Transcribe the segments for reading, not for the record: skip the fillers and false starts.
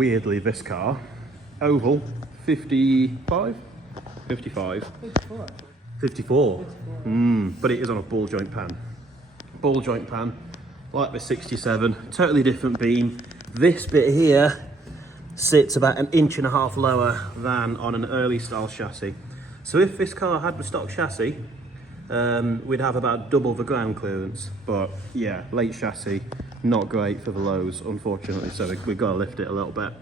weirdly, this car, Oval, 55? 55? 54. 54. But it is on a ball joint pan. Ball joint pan, like the 67, totally different beam. This bit here sits about 1.5 inches lower than on an early style chassis. So if this car had the stock chassis, we'd have about double the ground clearance. But yeah, late chassis, not great for the lows, unfortunately, so we've got to lift it a little bit.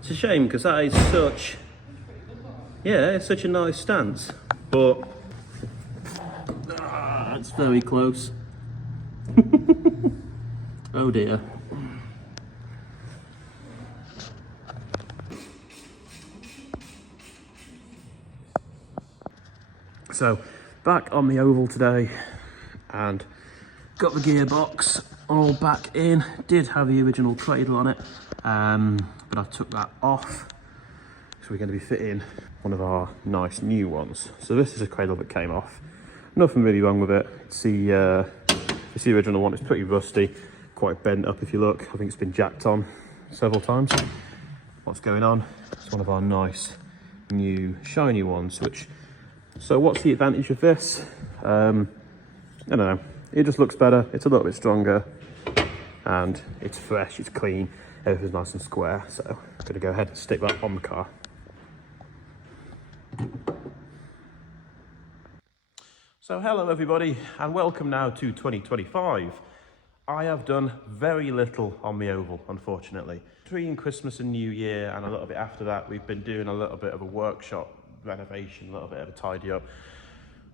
It's a shame, because that is such, yeah, it's such a nice stance, but it's very close. Oh dear. So, back on the Oval today, and got the gearbox all back in. Did have the original cradle on it, but I took that off. So we're going to be fitting one of our nice new ones. So this is a cradle that came off. Nothing really wrong with it. It's the original one. It's pretty rusty, quite bent up if you look. I think it's been jacked on several times. What's going on? It's one of our nice new shiny ones, which, so what's the advantage of this? I don't know, it just looks better, it's a little bit stronger, and it's fresh, it's clean, everything's nice and square. So I'm gonna go ahead and stick that on the car. So hello everybody, and welcome now to 2025. I have done very little on the Oval, unfortunately. Between Christmas and New Year, and a little bit after that, we've been doing a little bit of a workshop renovation, a little bit of a tidy up.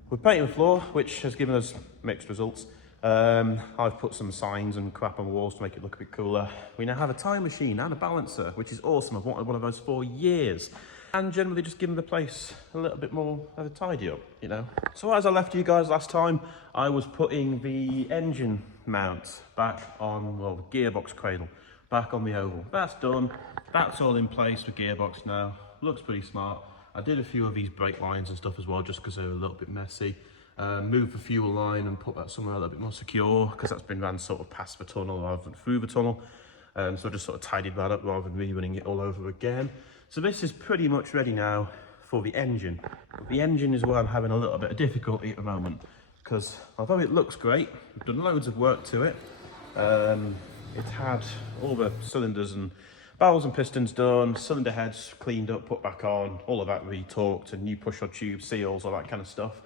We're painting the floor, which has given us mixed results. I've put some signs and crap on the walls to make it look a bit cooler. We now have a tire machine and a balancer, which is awesome. I've wanted one of those for years. And generally just giving the place a little bit more of a tidy up, you know. So as I left you guys last time, I was putting the engine mount back on, well, the gearbox cradle, back on the Oval. That's done. That's all in place for gearbox now. Looks pretty smart. I did a few of these brake lines and stuff as well, just because they were a little bit messy. Moved the fuel line and put that somewhere a little bit more secure, because that's been ran sort of past the tunnel rather than through the tunnel. So I just sort of tidied that up rather than rerunning it all over again. So this is pretty much ready now for the engine. The engine is where I'm having a little bit of difficulty at the moment, because although it looks great, we've done loads of work to it. It had all the cylinders and barrels and pistons done, cylinder heads cleaned up, put back on, all of that retorqued, and new push-rod tube seals, all that kind of stuff.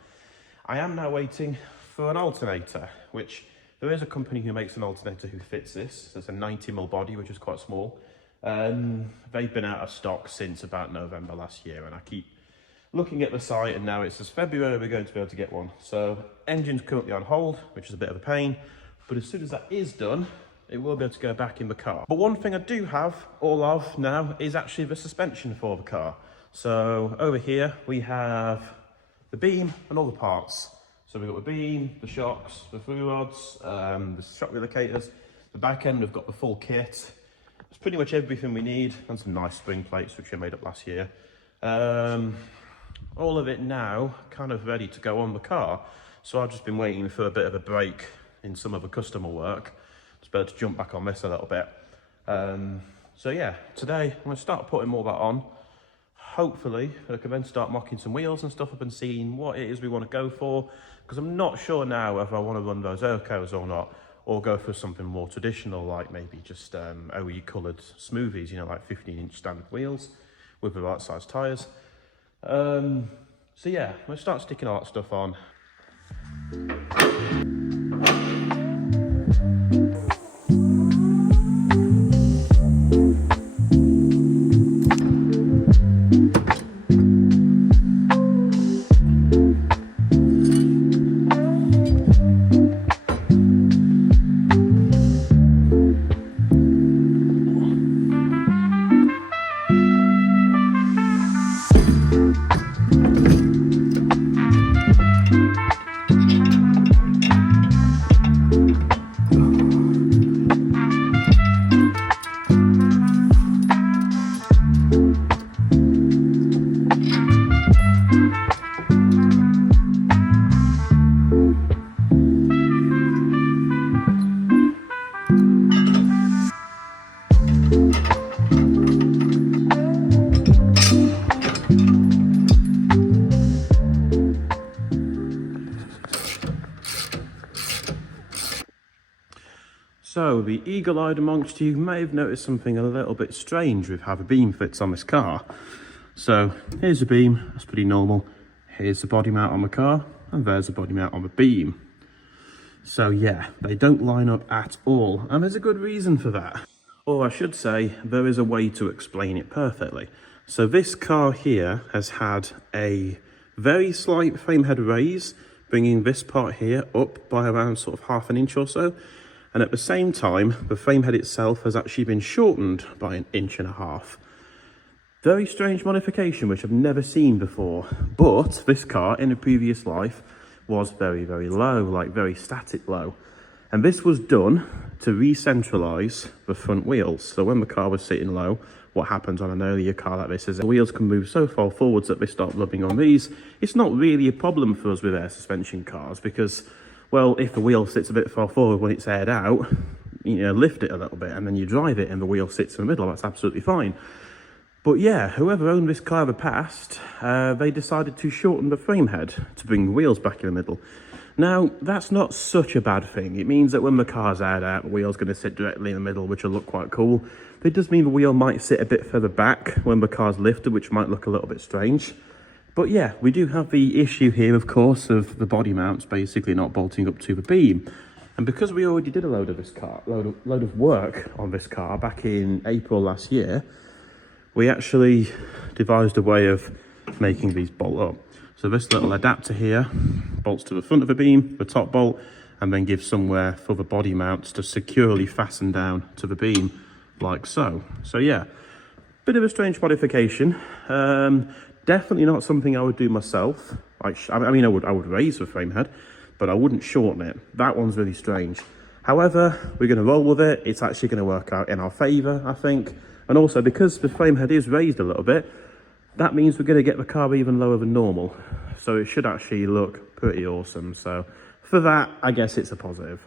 I am now waiting for an alternator, which there is a company who makes an alternator who fits this. It's a 90mm body, which is quite small. They've been out of stock since about November last year, and I keep looking at the site, and now it says February we're going to be able to get one. So engine's currently on hold, which is a bit of a pain, but as soon as that is done, it will be able to go back in the car. But one thing I do have all of now is actually the suspension for the car. So over here we have the beam and all the parts. So we've got the beam, the shocks, the through rods, the shock relocators. The back end we've got the full kit. It's pretty much everything we need, and some nice spring plates which I made up last year. All of it now kind of ready to go on the car. So I've just been waiting for a bit of a break in some of the customer work. Just better to jump back on this a little bit. So yeah, today I'm going to start putting more of that on. Hopefully I can then start mocking some wheels and stuff up and seeing what it is we want to go for, because I'm not sure now if I want to run those Ercos or not, or go for something more traditional, like maybe just OE coloured smoothies, you know, like 15-inch standard wheels with the right size tyres. So yeah, I'm going to start sticking all that stuff on. So, the eagle-eyed amongst you may have noticed something a little bit strange with how the beam fits on this car. So, here's the beam, that's pretty normal. Here's the body mount on the car, and there's the body mount on the beam. So yeah, they don't line up at all, and there's a good reason for that. Or I should say, there is a way to explain it perfectly. So this car here has had a very slight frame head raise, bringing this part here up by around sort of ½ inch or so. And at the same time, the frame head itself has actually been shortened by 1.5 inches. Very strange modification, which I've never seen before. But this car, in a previous life, was very, very low, like very static low. And this was done to re-centralise the front wheels. So when the car was sitting low, what happens on an earlier car like this is the wheels can move so far forwards that they start rubbing on these. It's not really a problem for us with air suspension cars because, well, if the wheel sits a bit far forward when it's aired out, you know, lift it a little bit and then you drive it and the wheel sits in the middle, that's absolutely fine. But yeah, whoever owned this car in the past, they decided to shorten the frame head to bring the wheels back in the middle. Now, that's not such a bad thing. It means that when the car's aired out, the wheel's going to sit directly in the middle, which will look quite cool. But it does mean the wheel might sit a bit further back when the car's lifted, which might look a little bit strange. But yeah, we do have the issue here, of course, of the body mounts basically not bolting up to the beam. And because we already did a load of work on this car back in April last year, we actually devised a way of making these bolt up. So this little adapter here bolts to the front of the beam, the top bolt, and then gives somewhere for the body mounts to securely fasten down to the beam, like so. So yeah, bit of a strange modification. Definitely not something I would do myself. I mean, I would raise the frame head, but I wouldn't shorten it. That one's really strange. However, we're going to roll with it. It's actually going to work out in our favour, I think. And also, because the frame head is raised a little bit, that means we're going to get the car even lower than normal. So it should actually look pretty awesome. So for that, I guess it's a positive.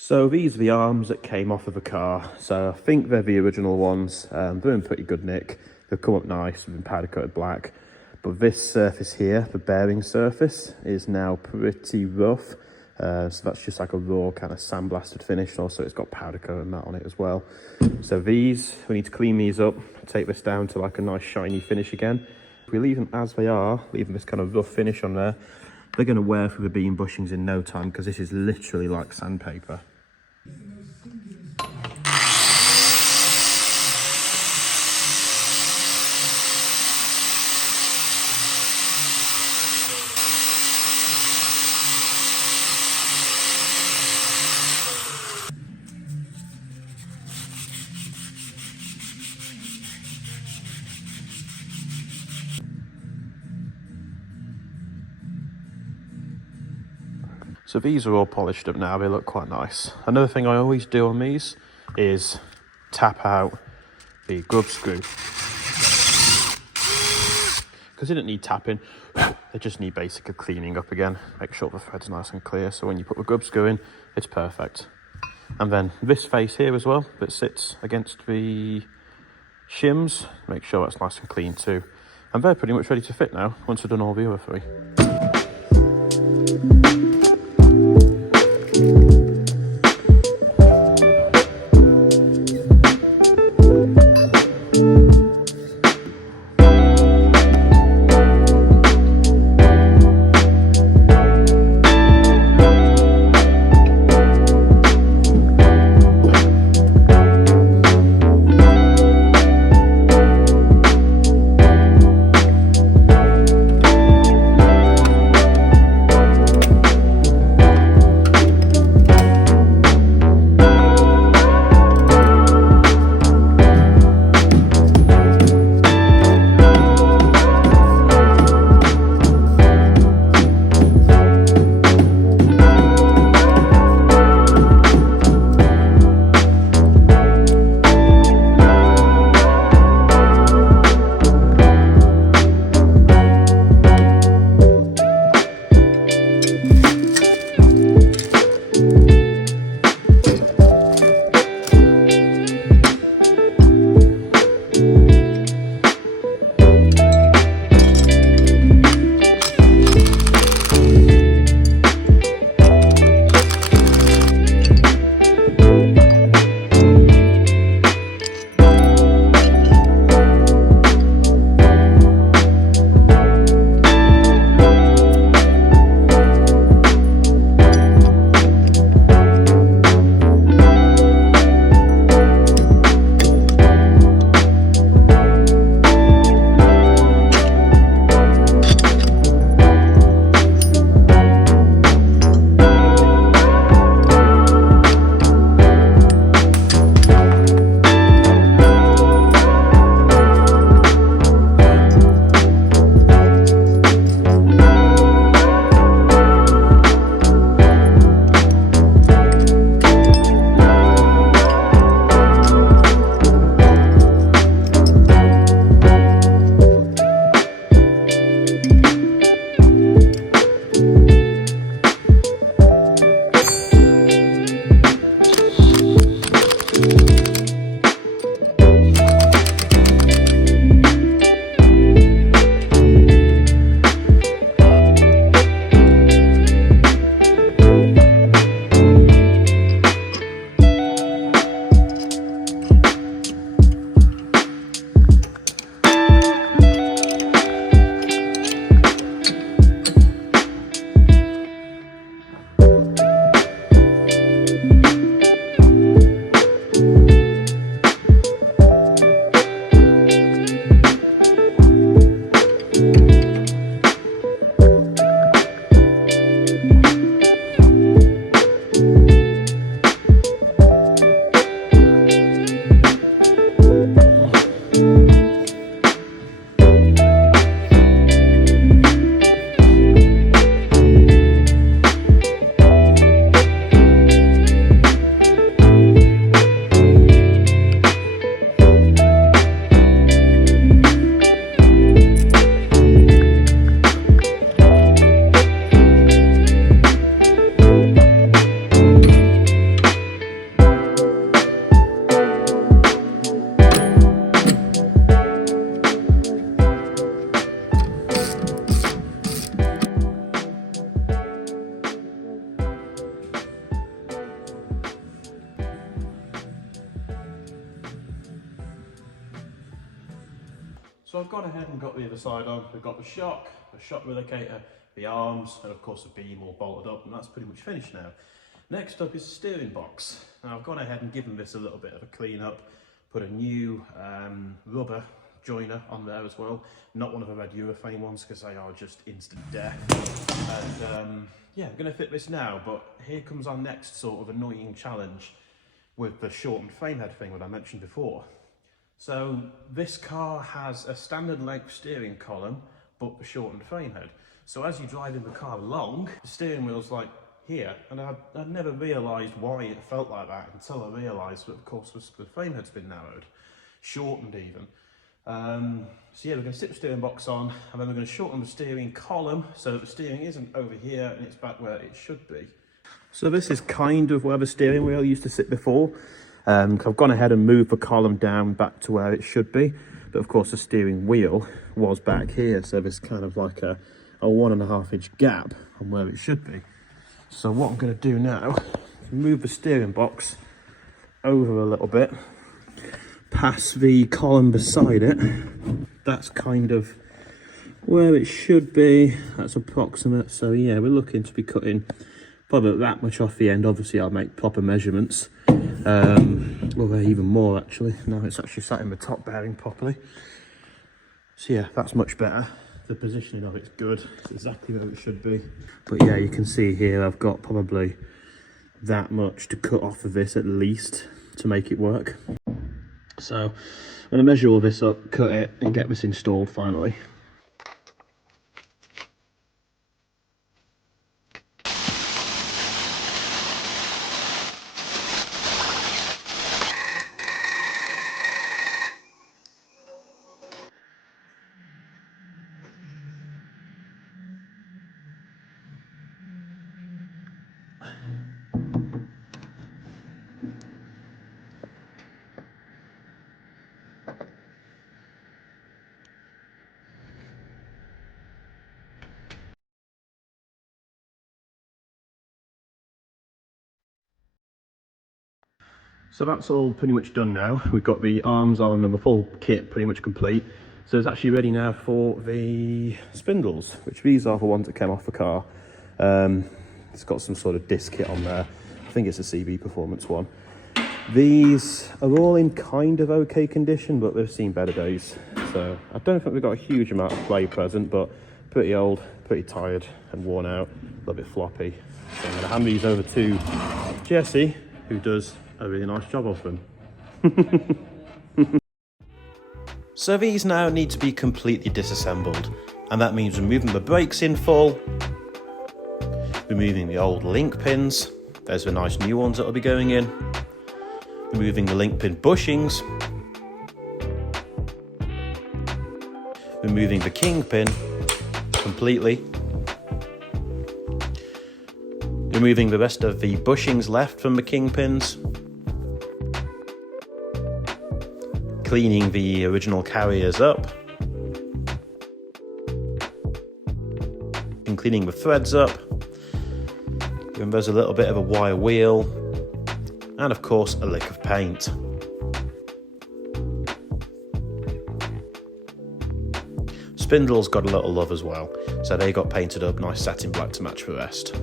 So these are the arms that came off of the car. So I think they're the original ones. They're in pretty good nick. They've come up nice, they've been powder coated black. But this surface here, the bearing surface, is now pretty rough. So that's just like a raw kind of sandblasted finish. Also, it's got powder coat and that on it as well. So these, we need to clean these up, take this down to like a nice shiny finish again. If we leave them as they are, leaving this kind of rough finish on there, they're going to wear through the beam bushings in no time because this is literally like sandpaper. So these are all polished up now, they look quite nice. Another thing I always do on these is tap out the grub screw. Because they don't need tapping, they just need basically cleaning up again. Make sure the thread's nice and clear, so when you put the grub screw in, it's perfect. And then this face here as well, that sits against the shims, make sure that's nice and clean too. And they're pretty much ready to fit now, once we've done all the other three. So I've gone ahead and got the other side on. We've got the shock relocator, the arms, and of course the beam all bolted up, and that's pretty much finished now. Next up is the steering box. Now I've gone ahead and given this a little bit of a clean up, put a new rubber joiner on there as well, not one of the red urethane ones because they are just instant death. And yeah, I'm going to fit this now, but here comes our next sort of annoying challenge with the shortened frame head thing that I mentioned before. So this car has a standard length steering column, but the shortened frame head. So as you drive in the car along, the steering wheel's like here, and I'd never realised why it felt like that until I realised that of course the frame head's been narrowed, shortened even. So yeah, we're going to sit the steering box on, and then we're going to shorten the steering column so that the steering isn't over here and it's back where it should be. So this is kind of where the steering wheel used to sit before. I've gone ahead and moved the column down back to where it should be, but of course the steering wheel was back here, so there's kind of like a 1.5 inch gap on where it should be. So what I'm going to do now is move the steering box over a little bit, past the column beside it. That's kind of where it should be. That's approximate. So yeah, we're looking to be cutting probably that much off the end. Obviously I'll make proper measurements, well even more actually. Now it's actually sat in the top bearing properly. So yeah, that's much better. The positioning of it's good. It's exactly where it should be. But yeah, you can see here I've got probably that much to cut off of this at least to make it work. So I'm going to measure all this up, cut it, and get this installed finally. So that's all pretty much done now. We've got the arms on and the full kit pretty much complete. So it's actually ready now for the spindles, which these are the ones that came off the car. It's got some sort of disc kit on there. I think it's a CB Performance one. These are all in kind of okay condition, but they've seen better days. So I don't think we've got a huge amount of play present, but pretty old, pretty tired and worn out, a little bit floppy. So I'm going to hand these over to Jessie, who does a really nice job of them. So these now need to be completely disassembled, and that means removing the brakes in full, removing the old link pins, there's the nice new ones that will be going in, removing the link pin bushings, removing the kingpin completely, removing the rest of the bushings left from the kingpins, cleaning the original carriers up, and cleaning the threads up. And there's a little bit of a wire wheel, and of course a lick of paint. Spindles got a little love as well, so they got painted up nice satin black to match the rest.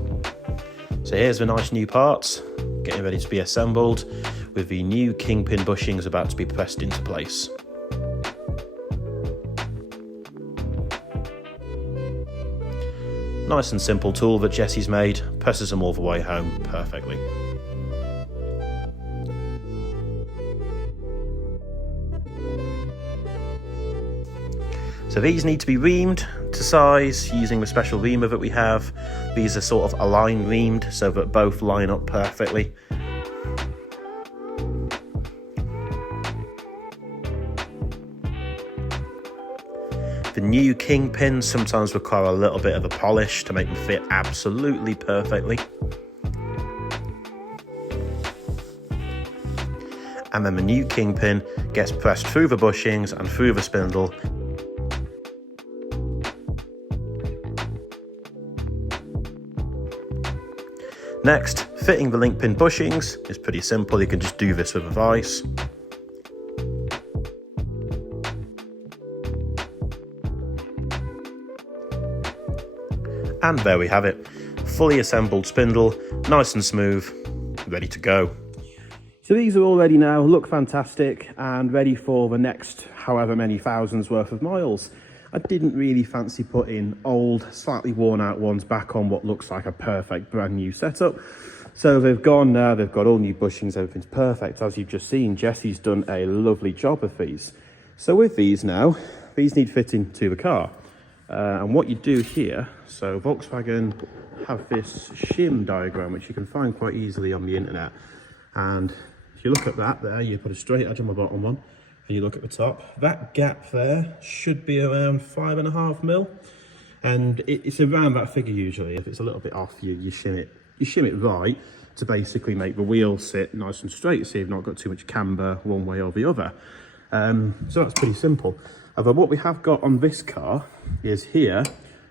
So here's the nice new parts, getting ready to be assembled, with the new kingpin bushings about to be pressed into place. Nice and simple tool that Jessie's made, presses them all the way home perfectly. So these need to be reamed to size using the special reamer that we have. These are sort of align reamed so that both line up perfectly. The new kingpins sometimes require a little bit of a polish to make them fit absolutely perfectly. And then the new kingpin gets pressed through the bushings and through the spindle. Next, fitting the link pin bushings is pretty simple. You can just do this with a vise. And there we have it, fully assembled spindle, nice and smooth, ready to go. So these are all ready now, look fantastic, and ready for the next however many thousands worth of miles. I didn't really fancy putting old, slightly worn out ones back on what looks like a perfect brand new setup. So they've gone now, they've got all new bushings, everything's perfect. As you've just seen, Jesse's done a lovely job of these. So with these now, these need fitting to the car. And what you do here, so Volkswagen have this shim diagram, which you can find quite easily on the internet. And if you look at that there, you put a straight edge on the bottom one, and you look at the top, that gap there should be around 5.5 mil. And it's around that figure usually. If it's a little bit off, you shim it right to basically make the wheel sit nice and straight, so you've not got too much camber one way or the other. So that's pretty simple. But what we have got on this car is here,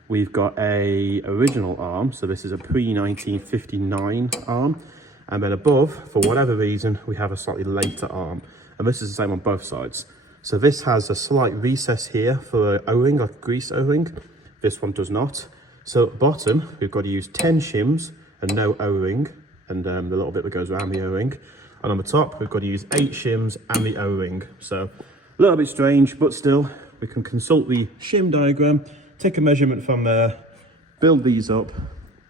we've got a original arm. So this is a pre-1959 arm. And then above, for whatever reason, we have a slightly later arm. And this is the same on both sides. So this has a slight recess here for an O-ring, like a grease O-ring. This one does not. So at the bottom, we've got to use 10 shims and no O-ring, and the little bit that goes around the O-ring. And on the top, we've got to use 8 shims and the O-ring. So a little bit strange, but still, we can consult the shim diagram, take a measurement from there, build these up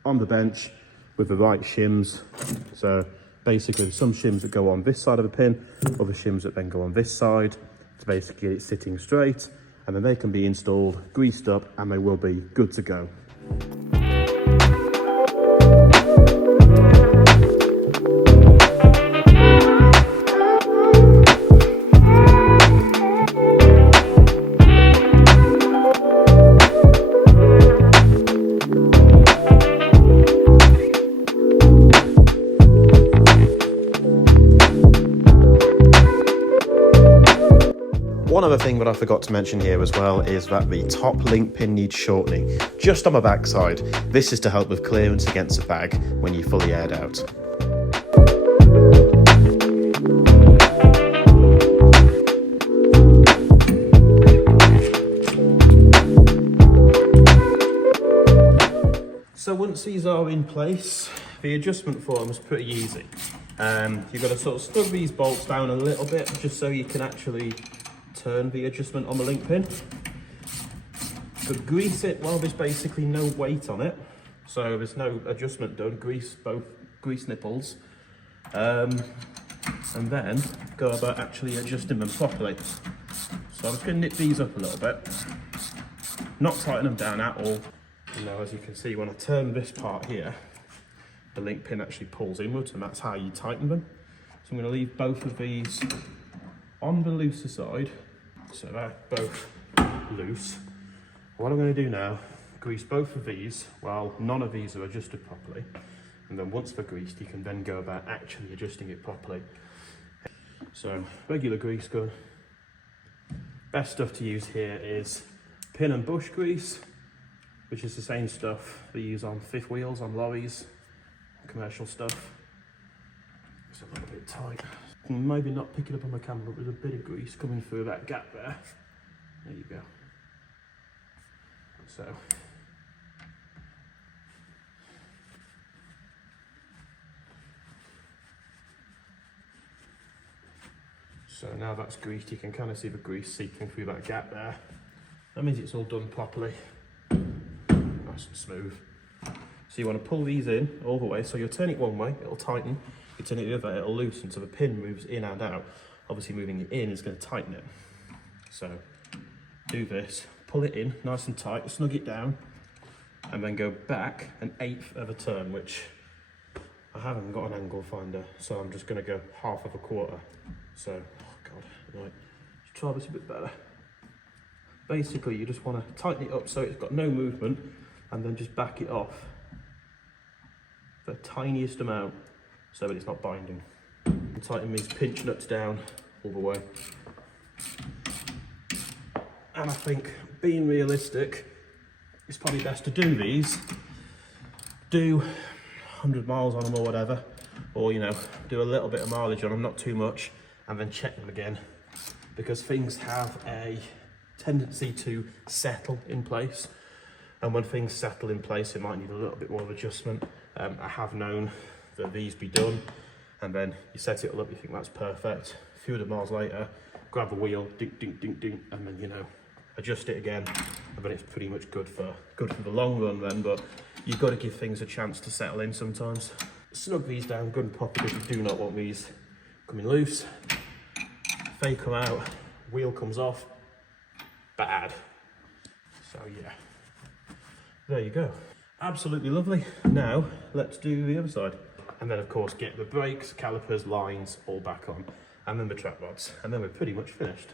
on the bench with the right shims. So basically, there's some shims that go on this side of the pin, other shims that then go on this side to basically get it sitting straight, and then they can be installed, greased up, and they will be good to go. One other thing that I forgot to mention here as well is that the top link pin needs shortening, just on the back side. This is to help with clearance against the bag when you're fully aired out. So once these are in place, the adjustment for them is pretty easy. You've got to sort of snug these bolts down a little bit just so you can actually turn the adjustment on the link pin. But grease it while there's basically no weight on it, so there's no adjustment done. Grease both grease nipples, and then go about actually adjusting them properly. So I'm just going to nip these up a little bit, not tighten them down at all. You know, as you can see, when I turn this part here, the link pin actually pulls inwards, and that's how you tighten them. So I'm going to leave both of these on the looser side, so they're both loose. What I'm going to do now, grease both of these while none of these are adjusted properly, and then once they're greased, you can then go about actually adjusting it properly. So regular grease gun. Best stuff to use here is pin and bush grease, which is the same stuff they use on fifth wheels on lorries, commercial stuff. It's a little bit tight. Maybe not pick it up on the camera, but there's a bit of grease coming through that gap there. There you go. So now that's greased, you can kind of see the grease seeping through that gap there. That means it's all done properly. Nice and smooth. So you want to pull these in all the way, so you'll turn it one way, it'll tighten. You turn it the other, it'll loosen, so the pin moves in and out. Obviously moving it in is going to tighten it. So do this, pull it in nice and tight, snug it down, and then go back 1/8 of a turn, which I haven't got an angle finder, so I'm just going to go 1/2 of a quarter. So, oh God, right, let's try this a bit better. Basically, you just want to tighten it up so it's got no movement, and then just back it off the tiniest amount so that it's not binding. And tighten these pinch nuts down all the way. And I think, being realistic, it's probably best to do these, do 100 miles on them or whatever, or you know, do a little bit of mileage on them, not too much, and then check them again, because things have a tendency to settle in place. And when things settle in place, it might need a little bit more of adjustment. I have known that these be done, and then you set it all up, you think that's perfect. A few hundred miles later, grab the wheel, dink, dink, dink, dink, and then, you know, adjust it again, and then it's pretty much good for the long run then, but you've got to give things a chance to settle in sometimes. Snug these down good and proper, because you do not want these coming loose. They come out, wheel comes off, bad. So yeah, there you go. Absolutely lovely. Now, let's do the other side. And then of course get the brakes, calipers, lines all back on, and then the track rods, and then we're pretty much finished.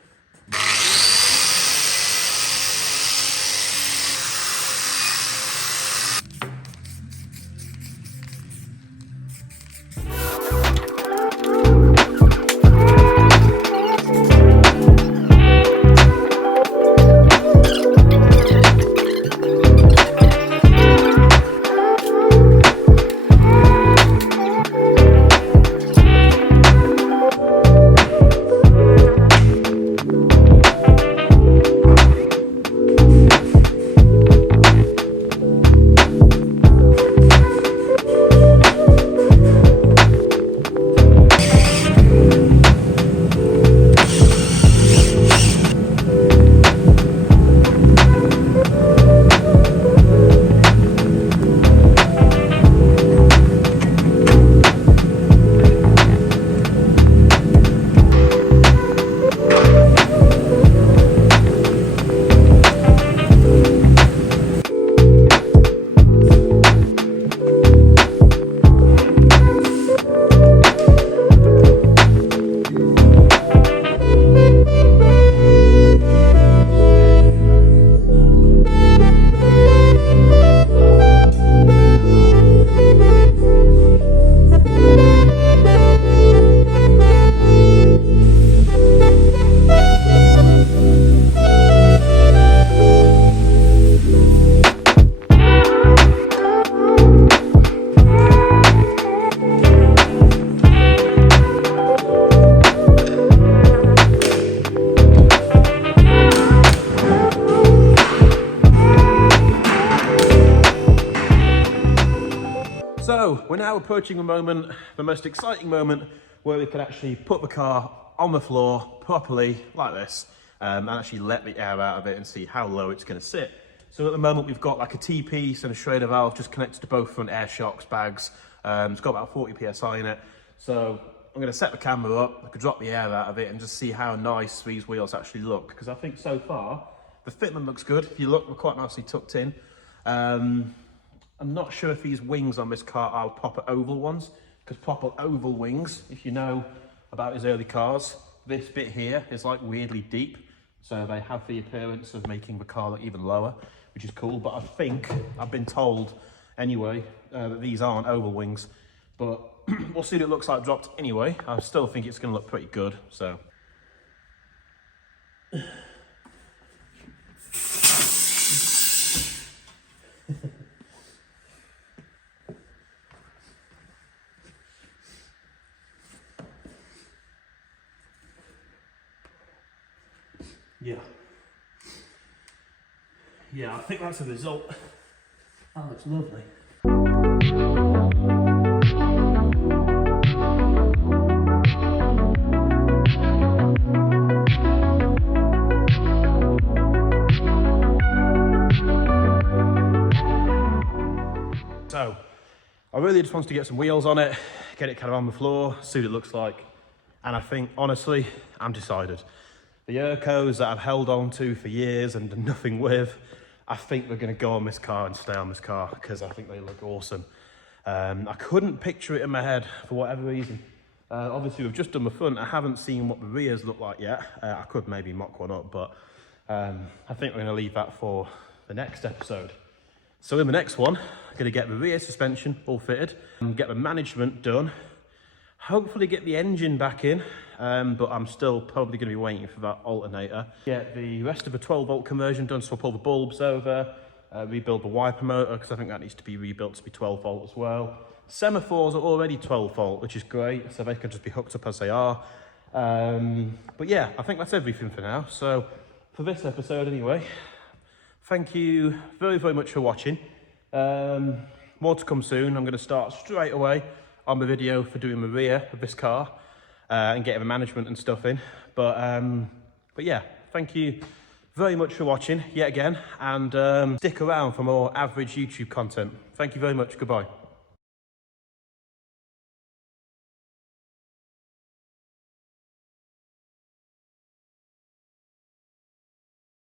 So we're now approaching a moment, the most exciting moment, where we can actually put the car on the floor properly like this, and actually let the air out of it and see how low it's going to sit. So at the moment we've got like a T-piece and a Schrader valve just connected to both front air shocks bags. It's got about 40 psi in it. So I'm going to set the camera up, I could drop the air out of it and just see how nice these wheels actually look, because I think so far the fitment looks good. If you look, we're quite nicely tucked in. I'm not sure if these wings on this car are proper oval ones, because proper oval wings, if you know about his early cars, this bit here is like weirdly deep, so they have the appearance of making the car look even lower, which is cool. But I think, I've been told anyway, that these aren't oval wings, but we'll see what it looks like dropped anyway. I still think it's going to look pretty good, so. Yeah, I think that's a result. That looks lovely. So, I really just wanted to get some wheels on it, get it kind of on the floor, see what it looks like. And I think, honestly, I'm decided. The Ercos that I've held on to for years and done nothing with, I think they're going to go on this car and stay on this car, because I think they look awesome. I couldn't picture it in my head for whatever reason. Obviously, we've just done the front. I haven't seen what the rears look like yet. I could maybe mock one up, but I think we're going to leave that for the next episode. So in the next one, I'm going to get the rear suspension all fitted, and get the management done, hopefully get the engine back in, but I'm still probably going to be waiting for that alternator. Get the rest of the 12-volt conversion done, swap all the bulbs over, rebuild the wiper motor, because I think that needs to be rebuilt to be 12-volt as well. Semaphores are already 12-volt, which is great, so they can just be hooked up as they are. But yeah, I think that's everything for now. So for this episode anyway, thank you very, very much for watching. More to come soon. I'm going to start straight away on the video for doing the rear of this car and getting the management and stuff in. But yeah, thank you very much for watching yet again, and stick around for more average YouTube content. Thank you very much. Goodbye.